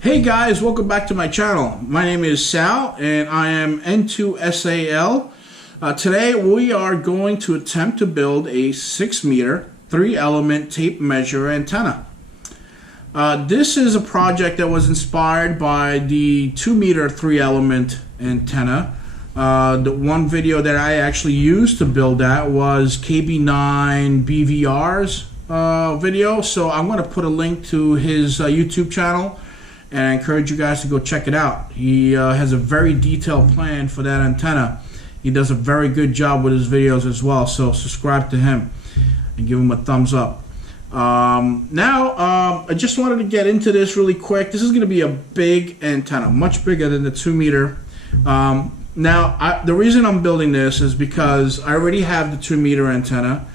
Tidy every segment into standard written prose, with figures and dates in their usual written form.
Hey guys, welcome back to my channel. My name is Sal and I am N2SAL. Today we are going to attempt to build a 6-meter, 3-element tape measure antenna. This is a project that was inspired by the 2-meter, 3-element antenna. The one video that I actually used to build that was KB9 BVR's video, so I'm going to put a link to his YouTube channel. And I encourage you guys to go check it out. He has a very detailed plan for that antenna. He does a very good job with his videos as well, so subscribe to him and give him a thumbs up. I just wanted to get into this really quick. This is going to be a big antenna, much bigger than the 2-meter. The reason I'm building this is because I already have the 2-meter antenna,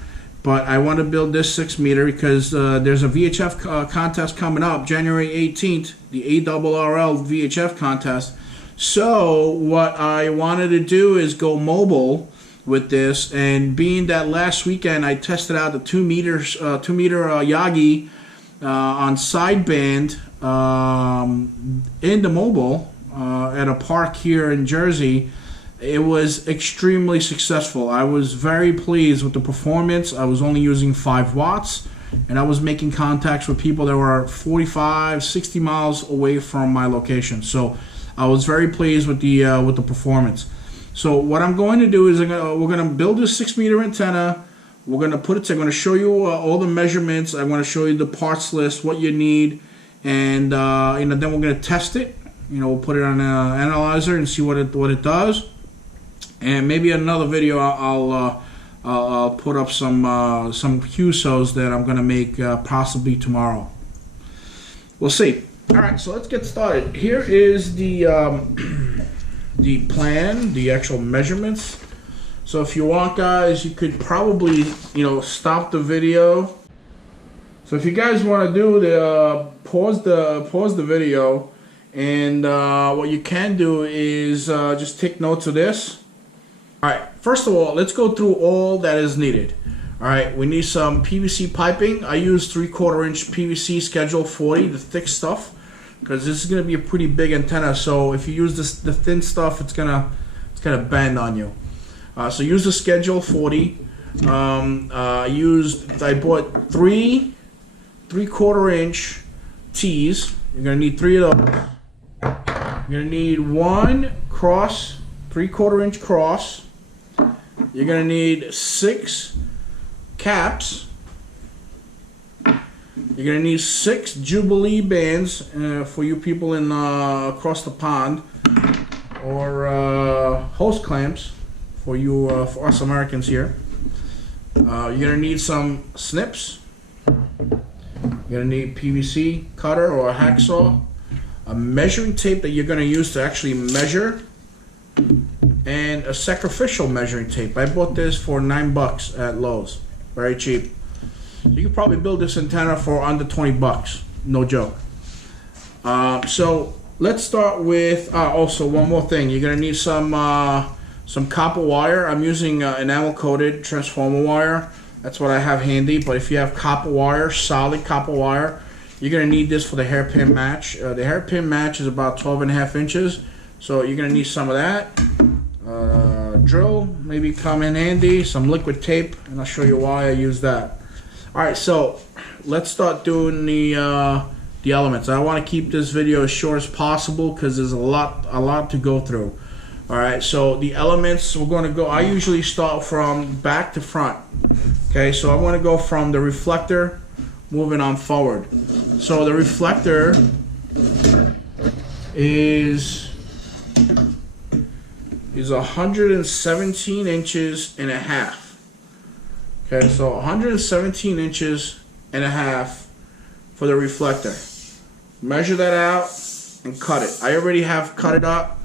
but I want to build this 6-meter because there's a VHF contest coming up January 18th, the ARRL VHF contest. So what I wanted to do is go mobile with this, and being that last weekend I tested out the 2-meter Yagi on sideband in the mobile at a park here in Jersey. It was extremely successful. I was very pleased with the performance. I was only using 5 watts, and I was making contacts with people that were 45, 60 miles away from my location. So I was very pleased with the performance. So what I'm going to do is we're going to build this 6-meter antenna. We're going to put it. I'm going to show you all the measurements. I'm going to show you the parts list, what you need, and then we're going to test it. We'll put it on an analyzer and see what it does. And maybe in another video I'll put up some QSOs that I'm gonna make possibly tomorrow. We'll see. All right, so let's get started. Here is the plan, the actual measurements. So if you want, guys, you could probably stop the video. So if you guys want to do the pause the video, and what you can do is just take notes of this. Alright, first of all, let's go through all that is needed. Alright, we need some PVC piping. I use 3/4 inch PVC schedule 40, the thick stuff, because this is going to be a pretty big antenna. So if you use the thin stuff, it's gonna bend on you. So use the schedule 40. I bought 3 3/4 inch tees. You're going to need 3 of those. You're going to need 1 cross, 3/4 inch cross. You're going to need 6 caps. You're going to need 6 Jubilee bands for you people in across the pond, or hose clamps for you for us Americans here. You're going to need some snips. You're going to need PVC cutter or a hacksaw, a measuring tape that you're going to use to actually measure, and a sacrificial measuring tape. I bought this for $9 at Lowe's, very cheap. You could probably build this antenna for under $20, no joke. So let's start with also one more thing. You're gonna need some copper wire. I'm using enamel coated transformer wire. That's what I have handy. But if you have copper wire, solid copper wire, you're gonna need this for the hairpin match. The hairpin match is about 12.5 inches. So you're going to need some of that. Drill, maybe come in handy. Some liquid tape, and I'll show you why I use that. Alright, so let's start doing the elements. I want to keep this video as short as possible because there's a lot to go through. Alright, so the elements, we're going to go, I usually start from back to front. Okay, so I want to go from the reflector moving on forward. So the reflector is 117 inches and a half. Okay, so 117 inches and a half for the reflector. Measure that out and cut it. I already have cut it up,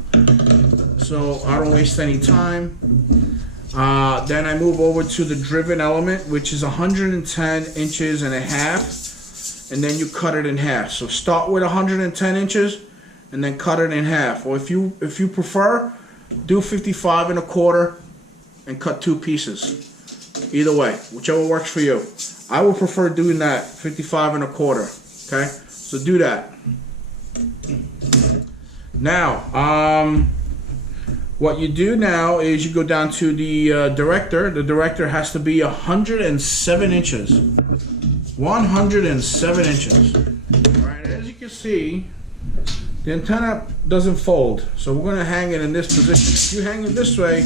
so I don't waste any time. Then I move over to the driven element, which is 110 inches and a half, and then you cut it in half. So start with 110 inches and then cut it in half. Or if you prefer, do 55 1/4 and cut 2 pieces. Either way, whichever works for you. I would prefer doing that, 55 1/4. Okay, so do that. Now, what you do now is you go down to the director. The director has to be 107 inches. 107 inches. All right, as you can see, the antenna doesn't fold, so we're going to hang it in this position. If you hang it this way,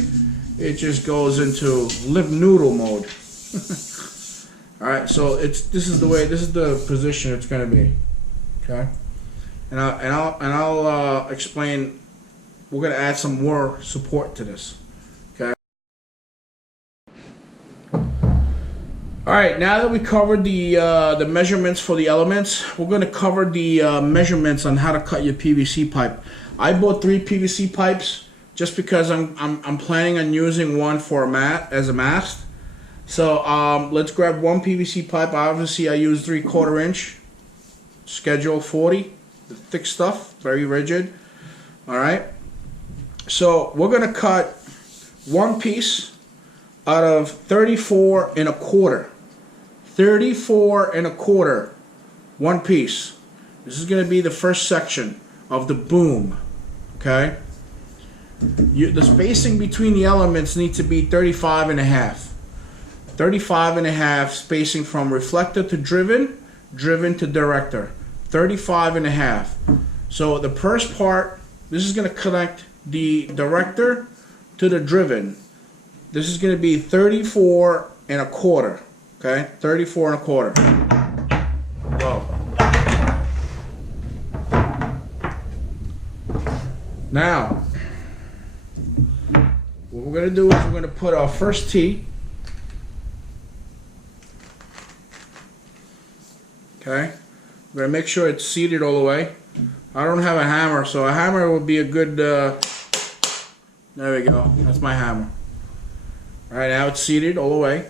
it just goes into limp noodle mode. All right, so this is the position it's going to be. Okay, and I'll explain. We're going to add some more support to this. Okay. All right, now that we covered the measurements for the elements, we're going to cover the measurements on how to cut your PVC pipe. I bought 3 PVC pipes just because I'm planning on using one for as a mast. So let's grab one PVC pipe. Obviously, I use 3/4 inch, schedule 40, the thick stuff, very rigid. All right. So we're going to cut one piece out of 34 1/4. 34 1/4, one piece. This is going to be the first section of the boom. Okay. The spacing between the elements needs to be 35 1/2. 35 1/2 spacing from reflector to driven to director. 35 1/2. So the first part, this is going to connect the director to the driven. This is going to be 34 1/4. Okay, 34 1/4. Whoa. Now, what we're going to do is we're going to put our first T. Okay, we're going to make sure it's seated all the way. I don't have a hammer, so a hammer would be a good, there we go, that's my hammer. Alright, now it's seated all the way.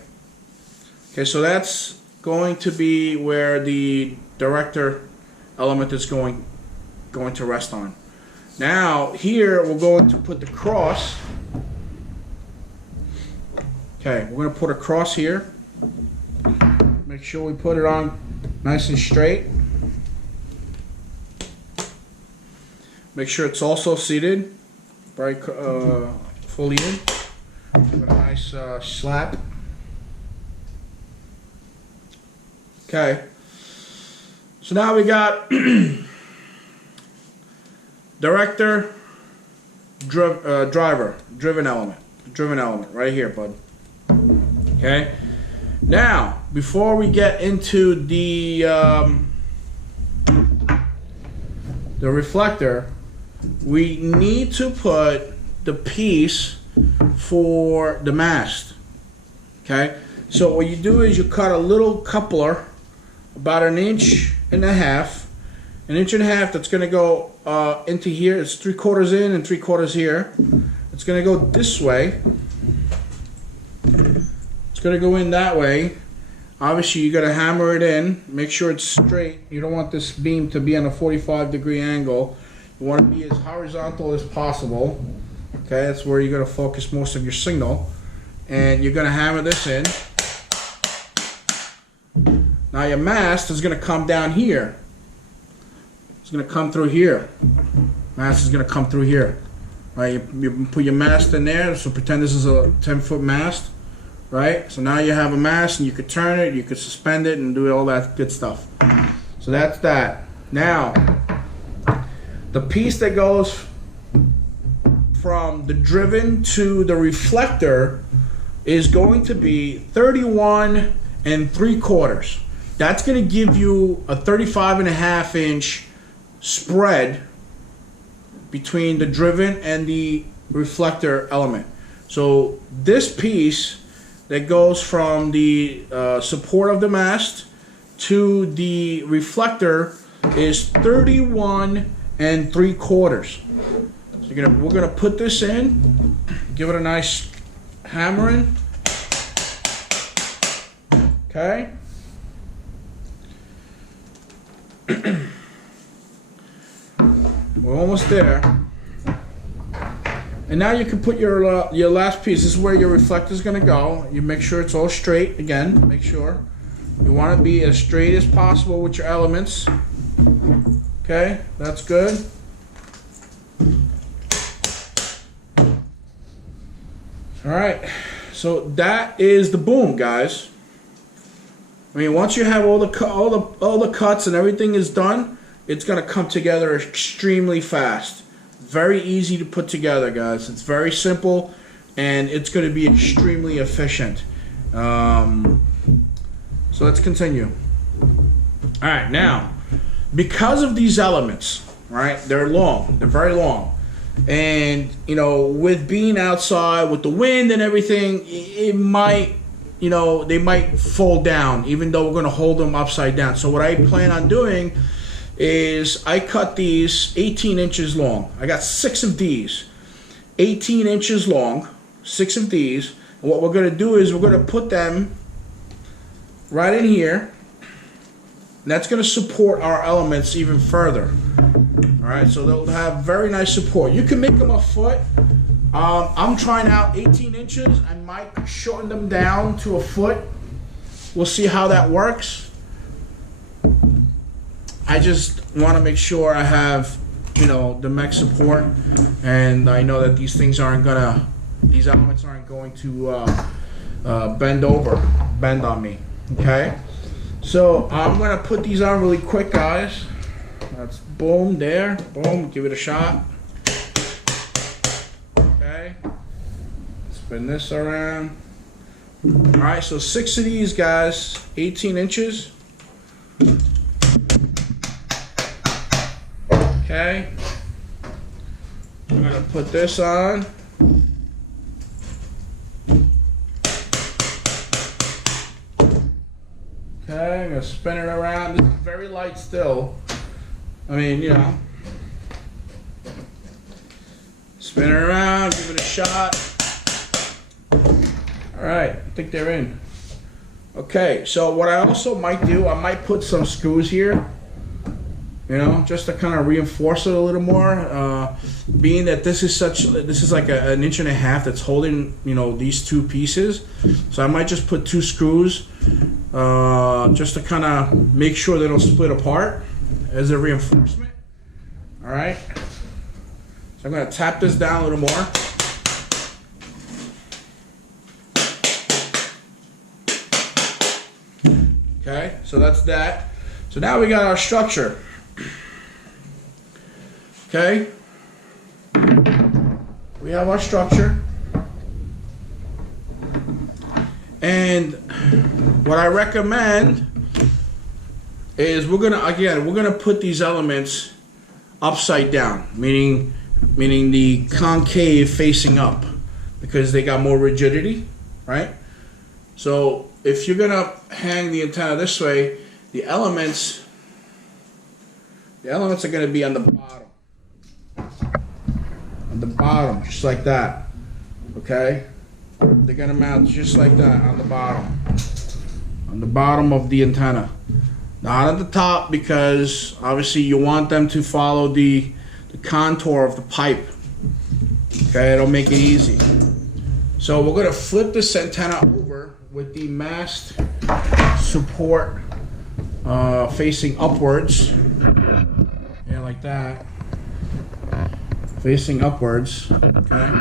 Okay, so that's going to be where the director element is going to rest on. Now, here we're going to put the cross. Okay, we're going to put a cross here. Make sure we put it on nice and straight. Make sure it's also seated, very fully in. Give it a nice slap. Okay. So now we got director, driven element, right here, bud. Okay. Now, before we get into the reflector, we need to put the piece for the mast. Okay, so what you do is you cut a little coupler about 1.5 inches, 1.5 inches that's going to go into here. It's 3/4 in and 3/4 here. It's going to go this way. It's going to go in that way. Obviously, you got to hammer it in. Make sure it's straight. You don't want this beam to be on a 45-degree angle. You want to be as horizontal as possible. Okay, that's where you're going to focus most of your signal. And you're going to hammer this in. Now your mast is going to come down here. It's going to come through here. Mast is going to come through here. Right, you put your mast in there. So pretend this is a 10-foot mast. Right, so now you have a mast and you could turn it, you could suspend it and do all that good stuff. So that's that. Now, the piece that goes from the driven to the reflector is going to be 31 3/4. That's going to give you a 35.5 inch spread between the driven and the reflector element. So this piece that goes from the support of the mast to the reflector is 31 3/4. So we're gonna put this in, give it a nice hammering. Okay. We're almost there. And now you can put your last piece. This is where your reflector is going to go. You make sure it's all straight. Again, make sure. You want to be as straight as possible with your elements. Okay, that's good. All right, so that is the boom, guys. I mean, once you have all the cuts and everything is done, it's gonna come together extremely fast. Very easy to put together, guys. It's very simple, and it's gonna be extremely efficient. So let's continue. All right, now, because of these elements, right? They're long. They're very long. And, you know, with being outside, with the wind and everything, it might, you know, they might fall down, even though we're going to hold them upside down. So what I plan on doing is I cut these 18 inches long. I got 6 of these, 18 inches long, 6 of these. And what we're going to do is we're going to put them right in here. And that's going to support our elements even further. All right, so they'll have very nice support. You can make them a foot. I'm trying out 18 inches. I might shorten them down to a foot. We'll see how that works. I just want to make sure I have, you know, the mech support, and I know that these things aren't gonna, these elements aren't going to bend on me. Okay, so I'm gonna put these on really quick, guys. That's boom, there, boom, give it a shot. Okay, spin this around. All right, so 6 of these, guys, 18 inches. Okay, I'm gonna put this on. Okay, I'm gonna spin it around. This is very light still. I mean, you know, spin it around, give it a shot. All right, I think they're in. Okay, so what I also might do, I might put some screws here, you know, just to kind of reinforce it a little more. Being that this is like an 1.5 inches that's holding, you know, these 2 pieces. So I might just put 2 screws just to kind of make sure they don't split apart as a reinforcement. All right. So I'm going to tap this down a little more. Okay, so that's that. So now we got our structure. Okay, we have our structure, and what I recommend is we're gonna put these elements upside down, meaning the concave facing up, because they got more rigidity, right? So if you're gonna hang the antenna this way, the elements are gonna be on the bottom. On the bottom, just like that. Okay? They're gonna mount just like that on the bottom. On the bottom of the antenna. Not at the top, because obviously you want them to follow the contour of the pipe. Okay, it'll make it easy. So we're gonna flip this antenna over with the mast support facing upwards. Yeah, like that. Facing upwards. Okay.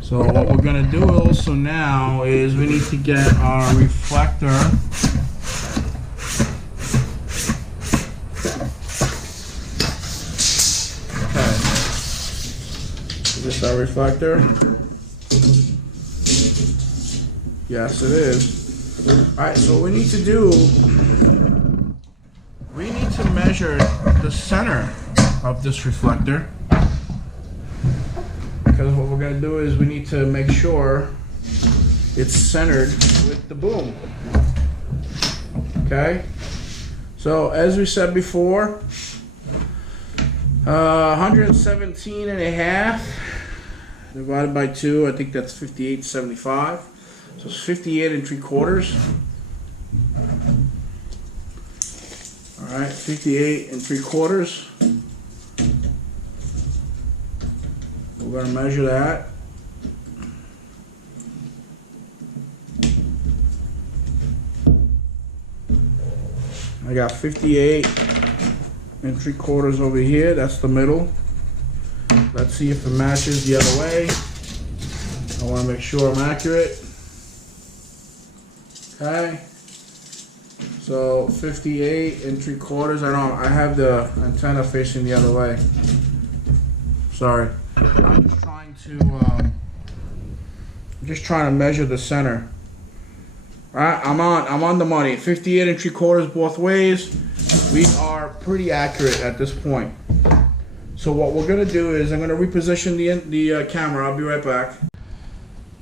So what we're gonna do also now is we need to get our reflector. Okay. Is this our reflector? Yes, it is. Alright, so what we need to do, we need to measure the center of this reflector. Because what we're going to do is we need to make sure it's centered with the boom. Okay? So as we said before, 117.5 divided by 2, I think that's 58.75. So it's 58 3/4. All right, 58 3/4. We're going to measure that. I got 58 and 3/4 over here. That's the middle. Let's see if it matches the other way. I want to make sure I'm accurate. Okay. So 58 and 3/4. I have the antenna facing the other way. Sorry. I'm just trying to measure the center. Alright, I'm on the money. 58 and 3/4 both ways. We are pretty accurate at this point. So what we're gonna do is I'm gonna reposition the camera. I'll be right back.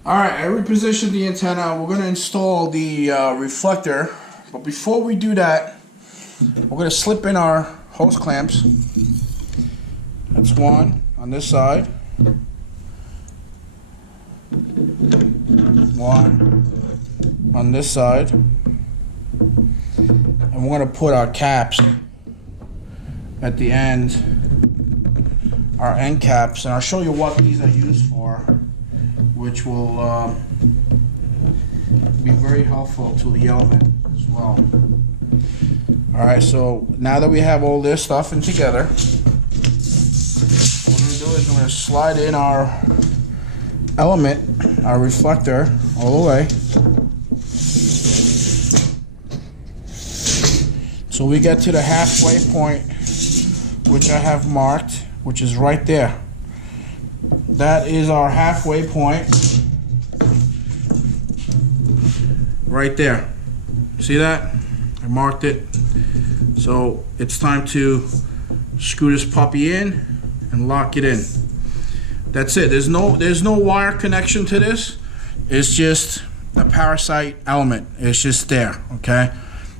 Alright, I repositioned the antenna. We're gonna install the reflector. But before we do that, we're going to slip in our hose clamps. That's one on this side. One on this side. And we're going to put our caps at the end. Our end caps. And I'll show you what these are used for, which will be very helpful to the element. Well, alright, so now that we have all this stuff in together, what we're going to do is we're going to slide in our element, our reflector, all the way. So we get to the halfway point, which I have marked, which is right there. That is our halfway point, right there. See that? I marked it. So it's time to screw this puppy in and lock it in. That's it. There's no wire connection to this. It's just a parasite element. It's just there. Okay,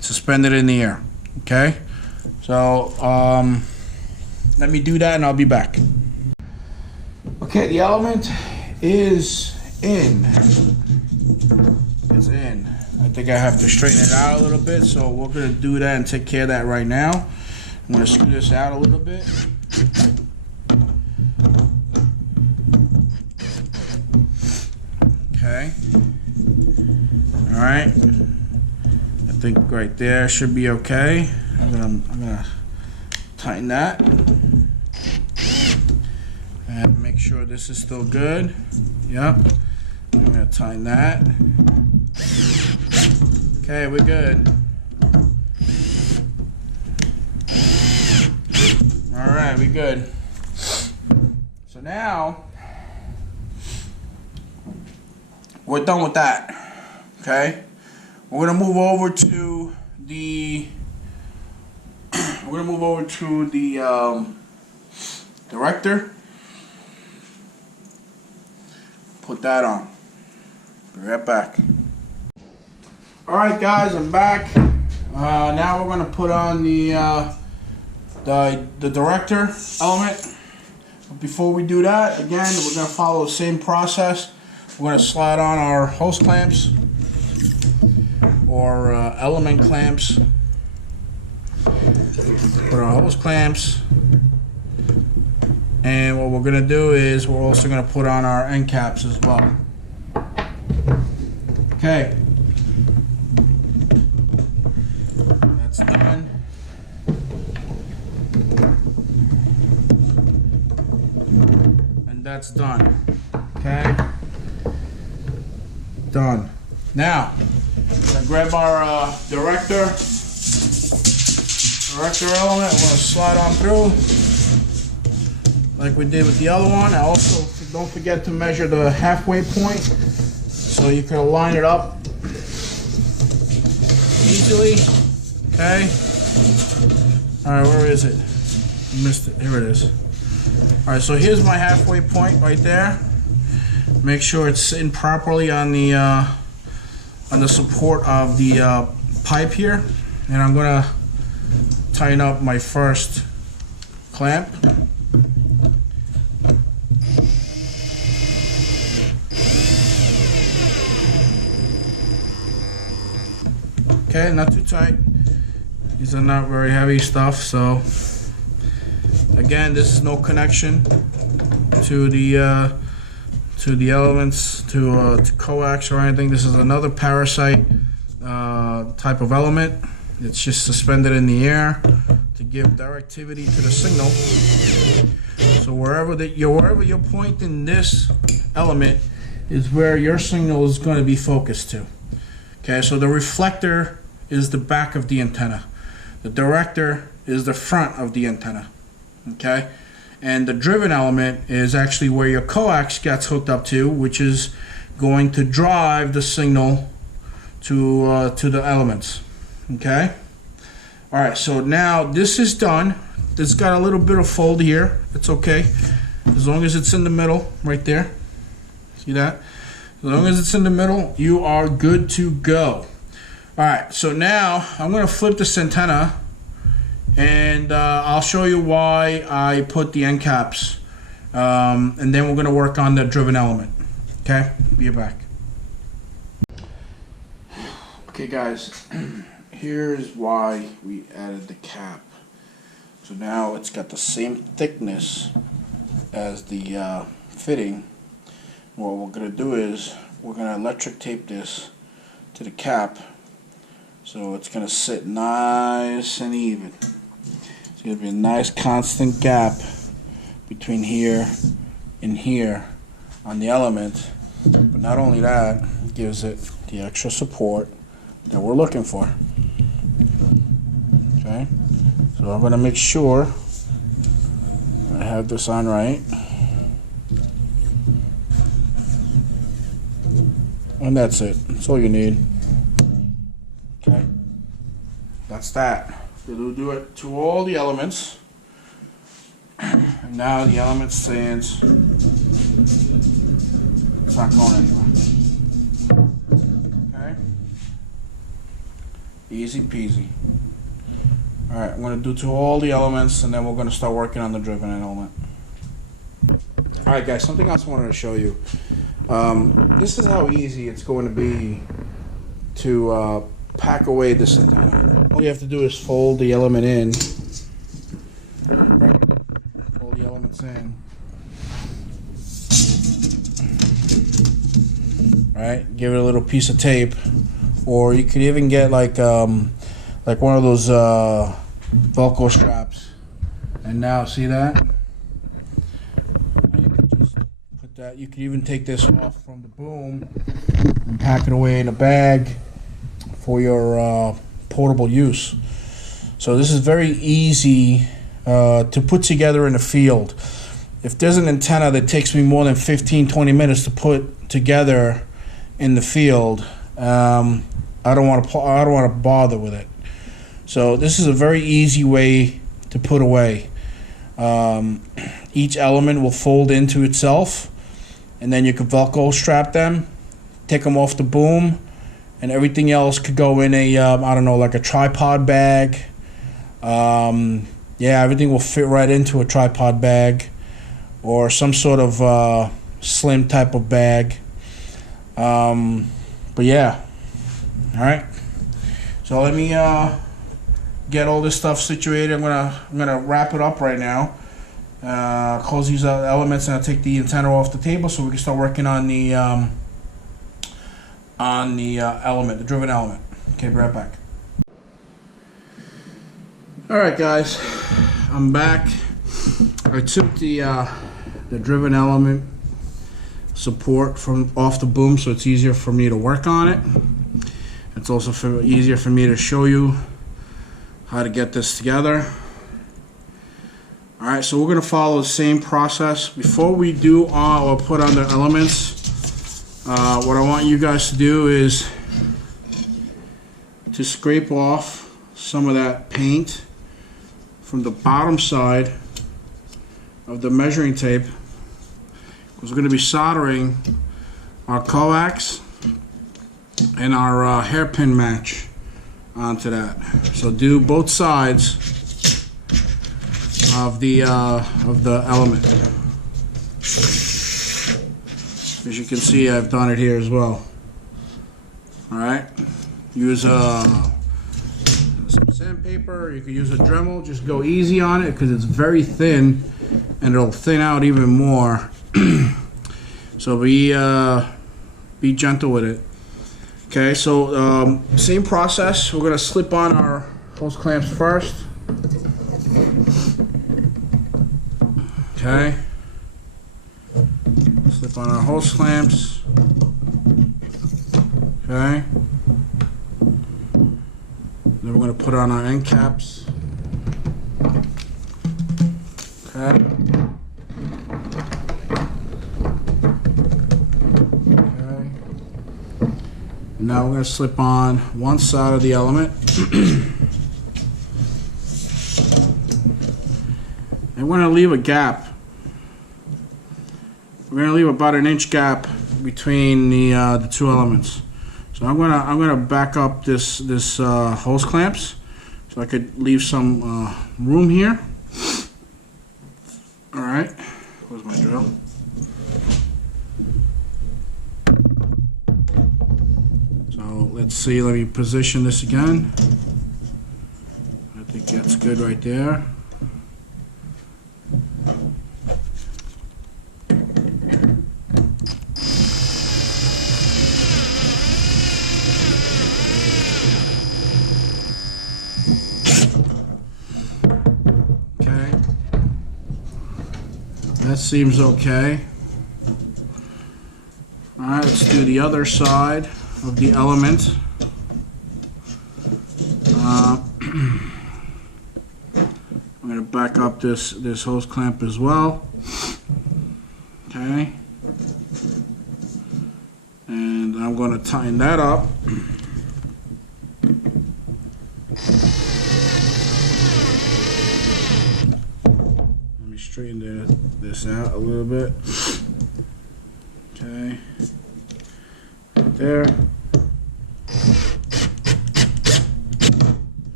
suspended in the air. Okay. So let me do that and I'll be back. Okay, the element is in. It's in. I think I have to straighten it out a little bit, so we're going to do that and take care of that right now. I'm going to screw this out a little bit. Okay. Alright. I think right there should be okay. I'm gonna tighten that. And make sure this is still good. Yep. I'm going to tighten that. Okay, we're good. Alright, we're good. So now, we're done with that. Okay? We're gonna move over to the director. Put that on. Be right back. Alright guys, I'm back. Now we're going to put on the director element. But before we do that, again, we're going to follow the same process. We're going to slide on our hose clamps or element clamps. Put our hose clamps. And what we're going to do is we're also going to put on our end caps as well. Okay. That's done. And that's done. Okay. Done. Now, we're going to grab our director element. We're going to slide on through like we did with the other one. I also don't forget to measure the halfway point so you can line it up easily. Okay. Alright, where is it? I missed it. Here it is. Alright, so here's my halfway point right there. Make sure it's sitting properly on the support of the pipe here. And I'm gonna tighten up my first clamp. Okay, not too tight. These are not very heavy stuff, so again, this is no connection to the elements, to coax or anything. This is another parasite type of element. It's just suspended in the air to give directivity to the signal. So wherever you're pointing this element is where your signal is going to be focused to. Okay, so the reflector is the back of the antenna. The director is the front of the antenna. Okay, and the driven element is actually where your coax gets hooked up to, which is going to drive the signal to the elements. Okay. All right. So now this is done. It's got a little bit of fold here. It's okay, as long as it's in the middle, right there. See that? As long as it's in the middle, you are good to go. All right. So now I'm going to flip this antenna, and I'll show you why I put the end caps, and then we're going to work on the driven element. Okay, be back. Okay guys, here's why we added the cap. So now it's got the same thickness as the fitting. What we're going to do is we're going to electric tape this to the cap, so it's going to sit nice and even. It's going to be a nice constant gap between here and here on the element. But not only that, it gives it the extra support that we're looking for. Okay, so I'm going to make sure I have this on right. And that's it. That's all you need. Okay, that's that. We'll do it to all the elements. And now the element stands. It's not going anywhere. Okay? Easy peasy. Alright, I'm going to do to all the elements, and then we're going to start working on the driven element. Alright guys, something else I wanted to show you. This is how easy it's going to be to pack away this antenna. All you have to do is fold the element in. Right? Fold the elements in. Right, give it a little piece of tape, or you could even get like one of those Velcro straps. And now, see that? Now you can just put that. You can even take this off from the boom and pack it away in a bag for your portable use. So this is very easy to put together in the field. If there's an antenna that takes me more than 15-20 minutes to put together in the field, I don't want to bother with it. So this is a very easy way to put away. Each element will fold into itself, and then you can Velcro strap them, take them off the boom, and everything else could go in a I don't know, like a tripod bag. Yeah, everything will fit right into a tripod bag or some sort of slim type of bag. But yeah, all right. So let me get all this stuff situated. I'm gonna wrap it up right now. Close these elements, and I'll take the antenna off the table so we can start working on the element, the driven element. Okay, be right back. All right, guys, I'm back. I took the driven element support from off the boom, so it's easier for me to work on it. It's also easier for me to show you how to get this together. Alright, so we're going to follow the same process. Before we do or put on the elements, what I want you guys to do is to scrape off some of that paint from the bottom side of the measuring tape, because we're going to be soldering our coax and our hairpin match onto that. So do both sides of the element. As you can see, I've done it here as well. All right. Use some sandpaper. You can use a Dremel. Just go easy on it because it's very thin, and it'll thin out even more. So be gentle with it. Okay, so same process. We're gonna slip on our hose clamps first. Okay. Slip on our hose clamps. Okay. Then we're going to put on our end caps. Okay. Okay. Now we're going to slip on one side of the element. And we're going to leave a gap. We're going to leave about an inch gap between the two elements. So I'm gonna back up this hose clamps so I could leave some room here. All right, where's my drill? So let's see. Let me position this again. I think that's good right there. That seems okay. All right, let's do the other side of the element. I'm going to back up this hose clamp as well. Okay. And I'm going to tighten that up. Straighten this out a little bit. Okay. Right there.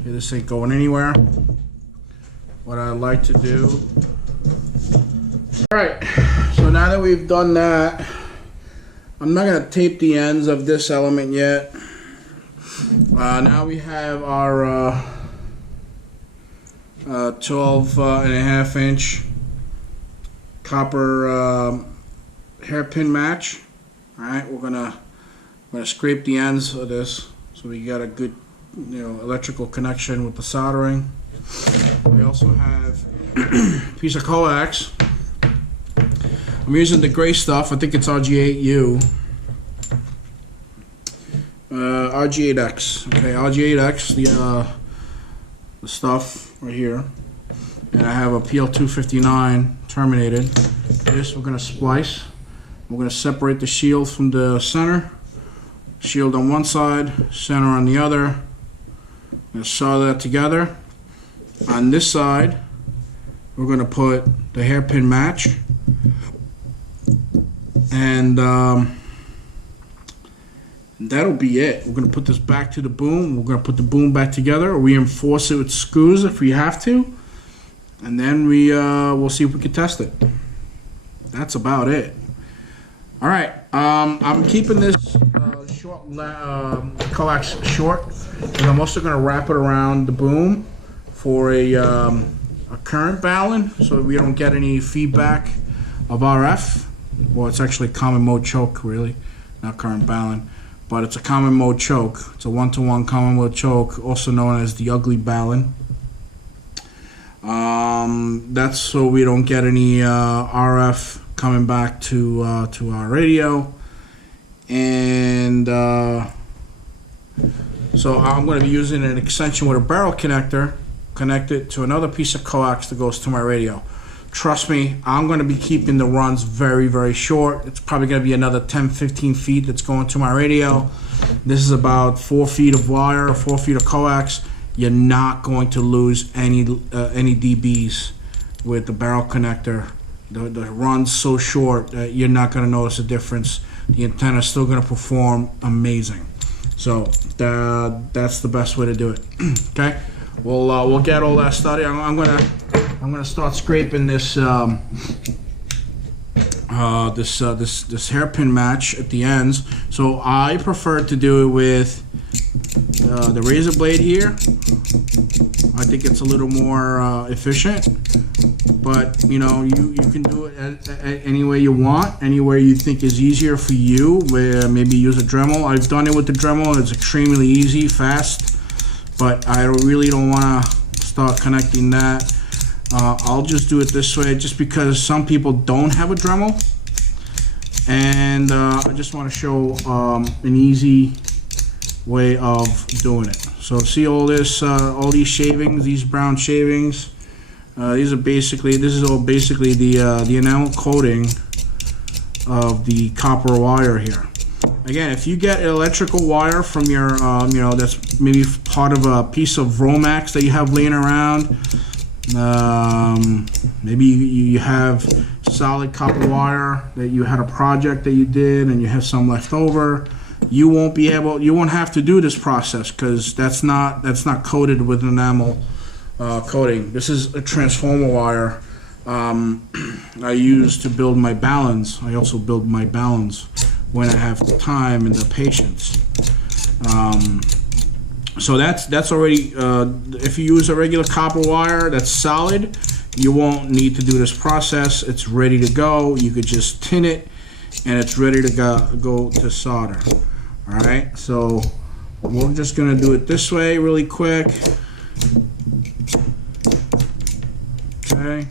Okay, this ain't going anywhere. What I like to do. Alright, so now that we've done that, I'm not going to tape the ends of this element yet. Now we have our 12.5 inch copper hairpin match. All right, we're gonna scrape the ends of this so we got a good, electrical connection with the soldering. We also have a piece of coax. I'm using the gray stuff. I think it's RG8U. RG8X. Okay, RG8X. The stuff right here, and I have a PL259 terminated. This we're going to splice. We're going to separate the shield from the center. Shield on one side, center on the other. I'm going to solder that together. On this side, we're going to put the hairpin match, and that'll be it. We're going to put this back to the boom. We're going to put the boom back together, reinforce it with screws if we have to, and then we'll see if we can test it. That's about it. All right, I'm keeping this short coax short, and I'm also going to wrap it around the boom for a current balun, so we don't get any feedback of RF. Well, it's actually common mode choke, really, not current balun. But it's a common mode choke. It's a 1-to-1 common mode choke, also known as the ugly balun. That's so we don't get any RF coming back to our radio. And so I'm going to be using an extension with a barrel connector, connected to another piece of coax that goes to my radio. Trust me, I'm going to be keeping the runs very, very short. It's probably going to be another 10-15 feet that's going to my radio. This is about 4 feet of wire, 4 feet of coax. You're not going to lose any dBs with the barrel connector. The run's so short that you're not going to notice a difference. The antenna is still going to perform amazing. So that's the best way to do it. Okay, we'll get all that started. I'm gonna start scraping this this hairpin match at the ends. So I prefer to do it with the razor blade here. I think it's a little more efficient, but you can do it any way you want, any way you think is easier for you. Where maybe use a Dremel. I've done it with the Dremel. It's extremely easy, fast, but I really don't want to start connecting that. I'll just do it this way just because some people don't have a Dremel, and I just want to show an easy way of doing it. So see all this, all these shavings, these brown shavings. This is all basically the enamel coating of the copper wire here. Again, if you get electrical wire from your, that's maybe part of a piece of Romax that you have laying around, maybe you have solid copper wire that you had a project that you did and you have some left over, you won't have to do this process because that's not coated with enamel coating. This is a transformer wire I use to build my balance. I also build my balance when I have the time and the patience. So that's already, if you use a regular copper wire that's solid, you won't need to do this process. It's ready to go. You could just tin it and it's ready to go to solder. All right, so we're just gonna do it this way really quick. Okay,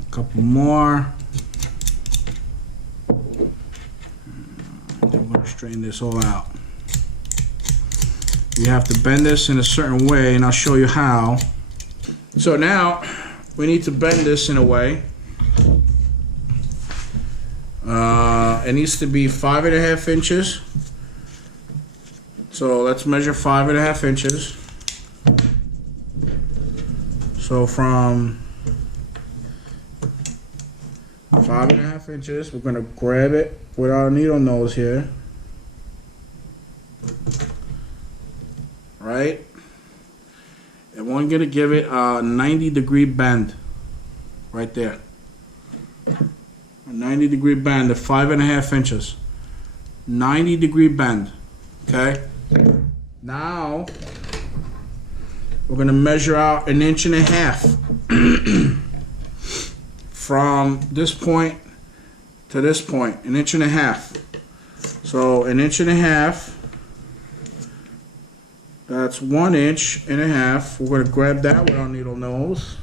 a couple more. I'm gonna straighten this all out. You have to bend this in a certain way, and I'll show you how. So now we need to bend this in a way. It needs to be 5.5 inches. So let's measure 5.5 inches. So from 5.5 inches, we're gonna grab it with our needle nose here. Right? And we're gonna give it a 90-degree bend right there. A 90-degree bend at 5.5 inches. 90-degree bend. Okay? Now we're gonna measure out 1.5 inches from this point to this point. 1.5 inches. So 1.5 inches. That's 1.5 inches. We're gonna grab that with our needle nose.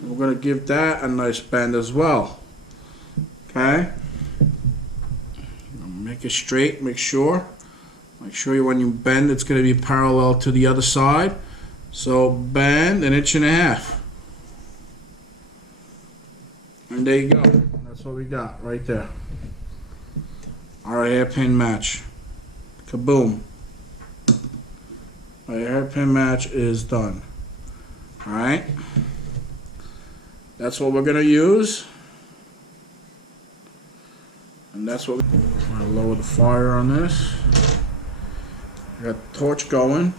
We're gonna give that a nice bend as well. Okay? Make it straight, make sure when you bend it's gonna be parallel to the other side. So bend 1.5 inches. And there you go. That's what we got right there. Our hairpin match. Kaboom. Our hairpin match is done. Alright? That's what we're going to use. And that's what we're going to lower the fire on this. I got the torch going.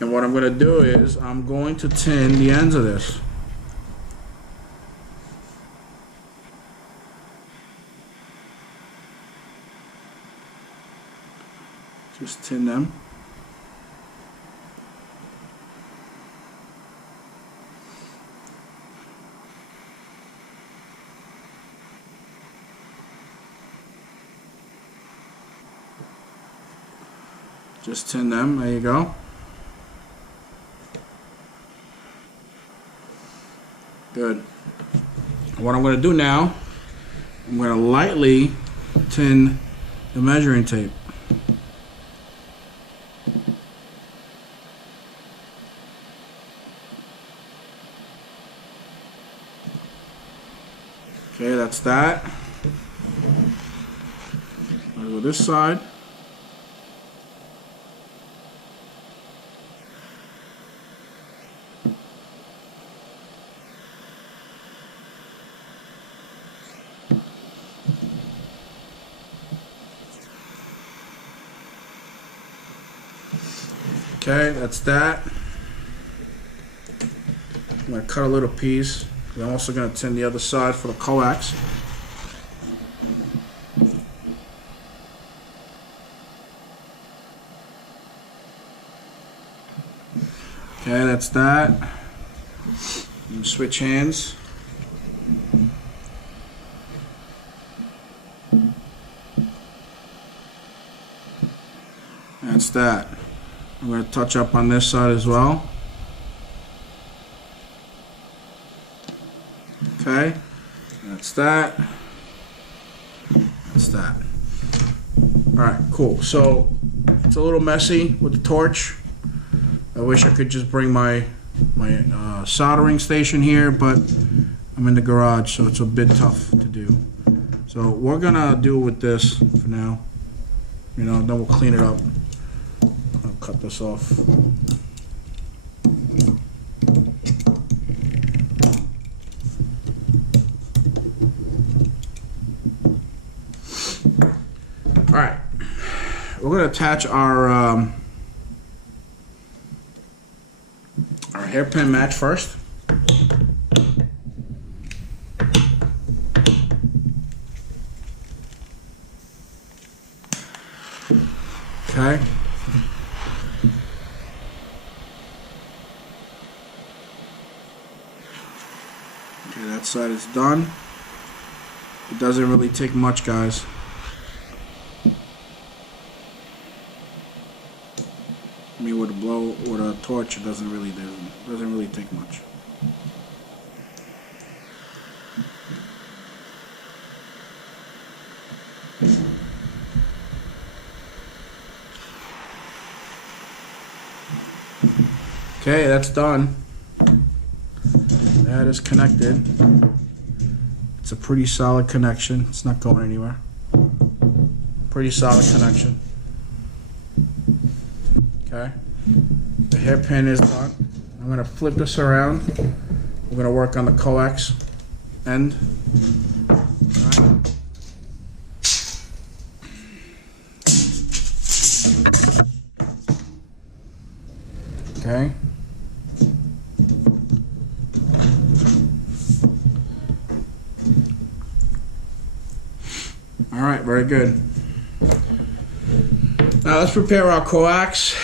And what I'm going to do is I'm going to tin the ends of this. Just tin them. Just tin them, there you go. Good. What I'm going to do now, I'm going to lightly tin the measuring tape. Okay, that's that. I'm going to go this side. Okay, that's that. I'm going to cut a little piece. I'm also going to tin the other side for the coax. Okay, that's that. Switch hands. That's that. I'm going to touch up on this side as well. Okay, that's that. That's that. Alright, cool. So it's a little messy with the torch. I wish I could just bring my soldering station here, but I'm in the garage, so it's a bit tough to do. So we're gonna do it with this for now. You know, then we'll clean it up. I'll cut this off. All right, we're gonna attach our hairpin match first. Okay. Okay, that side is done. It doesn't really take much, guys. I mean, with a torch, it doesn't really take much. Okay, that's done. That is connected. It's a pretty solid connection. It's not going anywhere. Pretty solid connection. Okay. The hairpin is done. I'm going to flip this around. We're going to work on the coax end. Alright. Okay. Alright, very good. Now let's prepare our coax.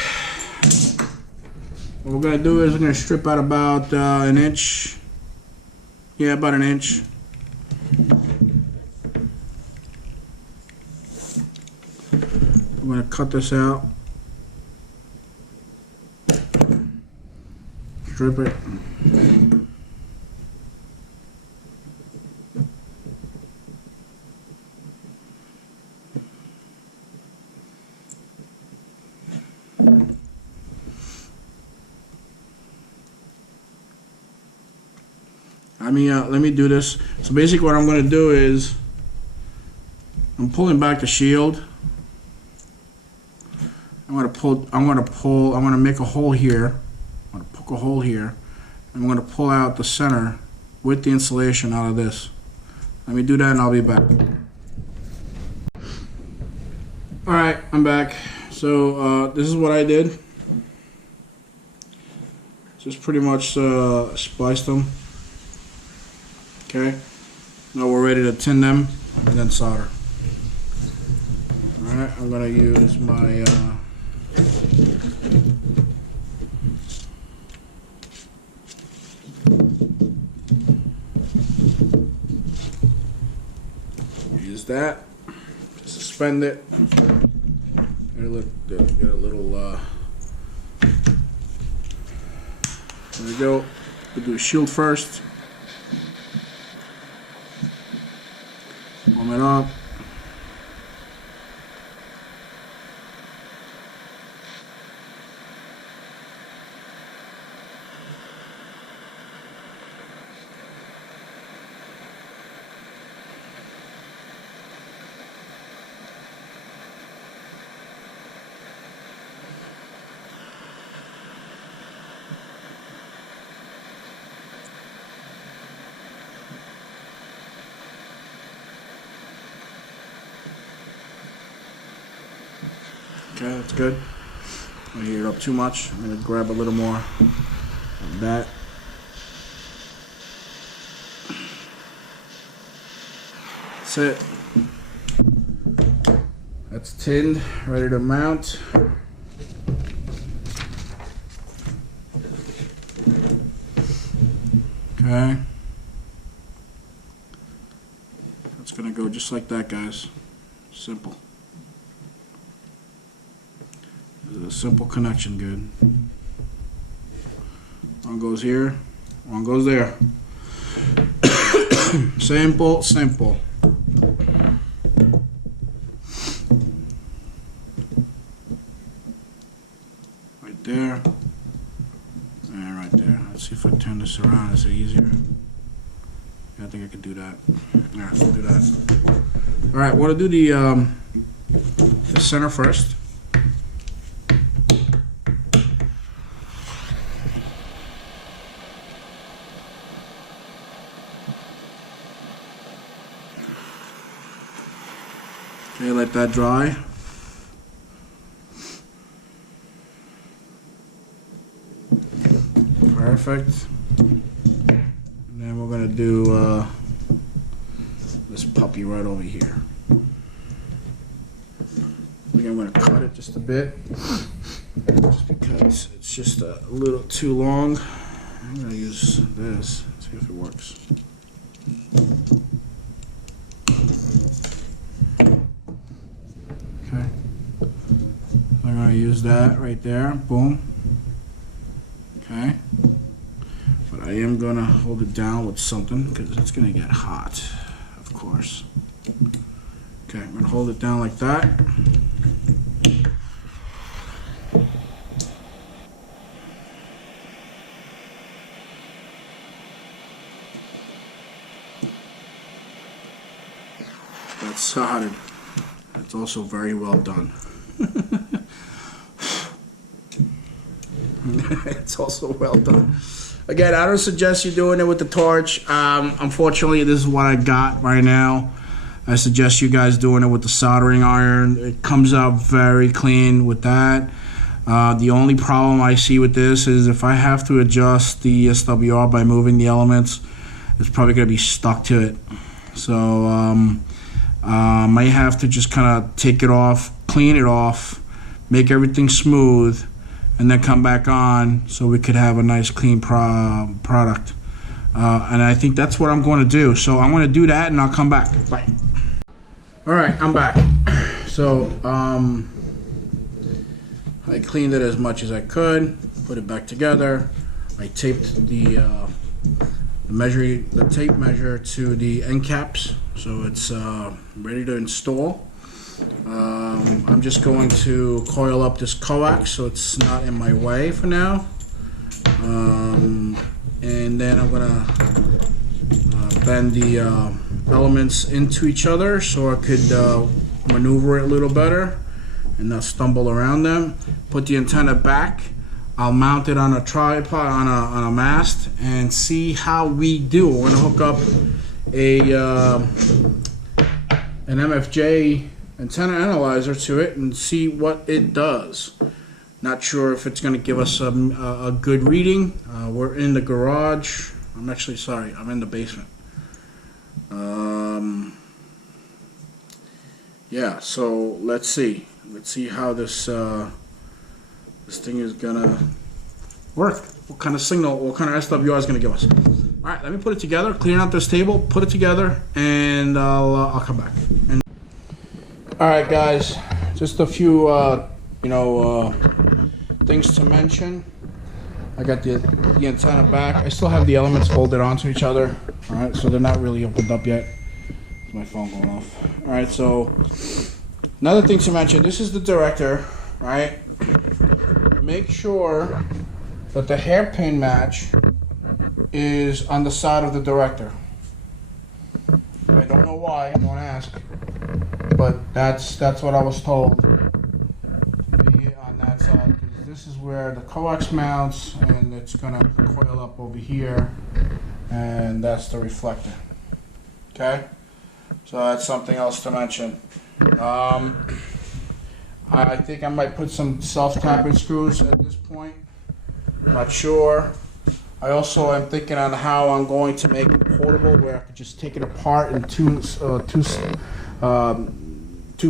What we're going to do is we're going to strip out about an inch. Yeah, about an inch. We're going to cut this out. Strip it. Let me do this. So basically what I'm going to do is I'm pulling back the shield. I'm going to make a hole here. I'm going to poke a hole here. I'm going to pull out the center with the insulation out of this. Let me do that and I'll be back. Alright, I'm back. So this is what I did. Just pretty much spliced them. Okay, now we're ready to tin them and then solder. Alright, I'm going to use my use that to suspend it. Get a little there we go. We'll do a shield first. Warm it up. Okay, that's good. I don't heat it up too much. I'm going to grab a little more of that. That's it. That's tinned, ready to mount. Okay. That's going to go just like that, guys. Simple. It's a simple connection, good. One goes here, one goes there. Simple, simple. Right there. And right there. Let's see if I turn this around. Is it easier? Yeah, I think I can do that. Yeah, let's do that. Alright, want to do the center first. Okay, let that dry. Perfect. And then we're going to do this puppy right over here. I think I'm going to cut it just a bit, just because it's just a little too long. I'm going to use this, see if it works. Okay. I'm going to use that right there. Boom. Okay. But I am going to hold it down with something because it's going to get hot, of course. Okay, I'm going to hold it down like that. That's soldered. It's also very well done. It's also well done. Again, I don't suggest you doing it with the torch. Unfortunately, this is what I got right now. I suggest you guys doing it with the soldering iron. It comes out very clean with that. The only problem I see with this is if I have to adjust the SWR by moving the elements, it's probably going to be stuck to it. So I might have to just kind of take it off, clean it off, make everything smooth, and then come back on so we could have a nice clean product. And I think that's what I'm going to do. So I'm going to do that and I'll come back. Bye. Alright, I'm back. So I cleaned it as much as I could, put it back together. I taped the tape measure to the end caps, so it's ready to install. I'm just going to coil up this coax so it's not in my way for now, and then I'm gonna bend the elements into each other so I could maneuver it a little better and not stumble around them. Put the antenna back. I'll mount it on a tripod, on a mast, and see how we do. We're gonna hook up an MFJ antenna analyzer to it and see what it does. Not sure if it's gonna give us a good reading. We're in the garage. I'm in the basement. Yeah, so let's see how this this thing is gonna work. What kind of signal, what kind of SWR is gonna give us. All right, let me put it together, clean out this table, put it together, and I'll come back. All right, guys, just a few things to mention. I got the antenna back. I still have the elements folded onto each other. All right, so they're not really opened up yet. My phone going off. All right, so another thing to mention. This is the director, right? Make sure that the hairpin match is on the side of the director. I don't know why. Don't ask. But that's what I was told. Be on that side. This is where the coax mounts, and it's gonna coil up over here, and that's the reflector. Okay, so that's something else to mention. I think I might put some self-tapping screws at this point. Not sure. I also am thinking on how I'm going to make it portable, where I could just take it apart in two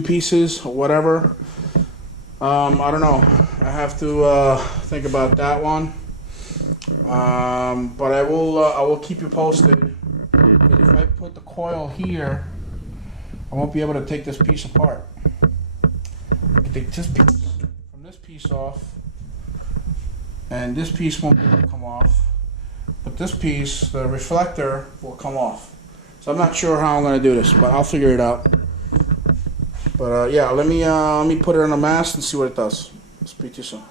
pieces or whatever. I don't know. I have to think about that one. But I will keep you posted. Because if I put the coil here, I won't be able to take this piece apart. I can take this piece from this piece piece off, and this piece won't be able to come off, but this piece, the reflector, will come off. So I'm not sure how I'm going to do this, but I'll figure it out. But yeah, let me put it on a mast and see what it does. Speak to you soon.